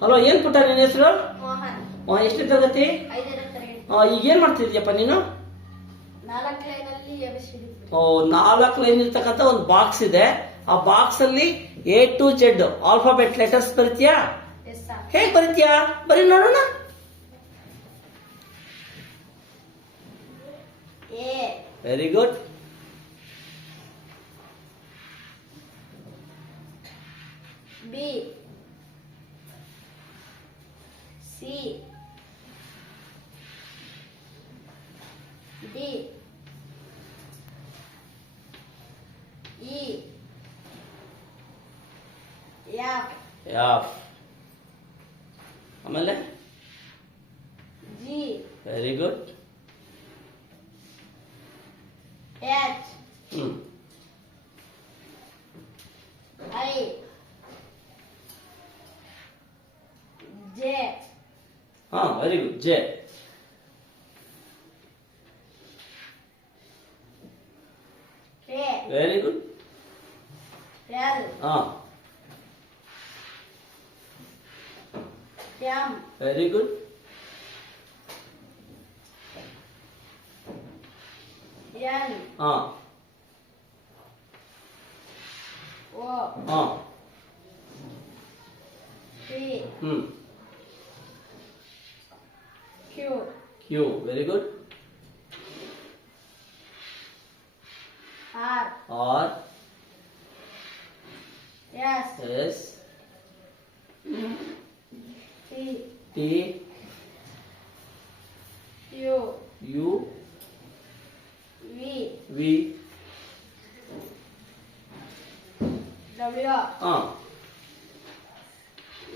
Hello ಏನ್ ಪುಟ್ಟ ನಿನ್ನ ಹೆಸರು? ಎಷ್ಟು ಎಷ್ಟನೇ ತರಗತಿ? ಈಗ ಏನ್ ಮಾಡ್ತಿದ್ಯಪ್ಪ ನೀನು? ಓ, ನಾಲ್ಕು ಲೈನ್ ಇರ್ತಕ್ಕಂಥ ಒಂದು ಬಾಕ್ಸ್ ಇದೆ. ಆ ಬಾಕ್ಸ್ ಅಲ್ಲಿ A to Z alphabet letters ಬರೀತೀಯಾ? ಹೇಗ್ ಬರೀತೀಯಾ? ಬರೀ ನೋಡೋಣ. Very good B C D E F ಯಾಫ್ ಆಮೇಲೆ G very good H hmm I J હા વેરી ગુડ જે વેરી ગુડ હા વેરી ગુડ હા 어. 응. Q. Very good. R. R. S. S. T. T. U. U. V. V. W. Ah.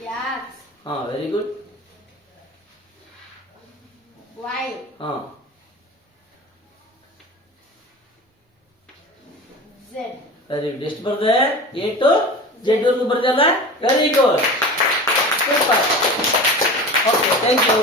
Yes. Ah, very good. ಹಾ X ಹಾ very good Y ಹಾ Z very good ಎಷ್ಟು ಬರ್ದೆ A to Z ವರ್ಗು ಬರ್ದಲ್ಲ very good super okay thank you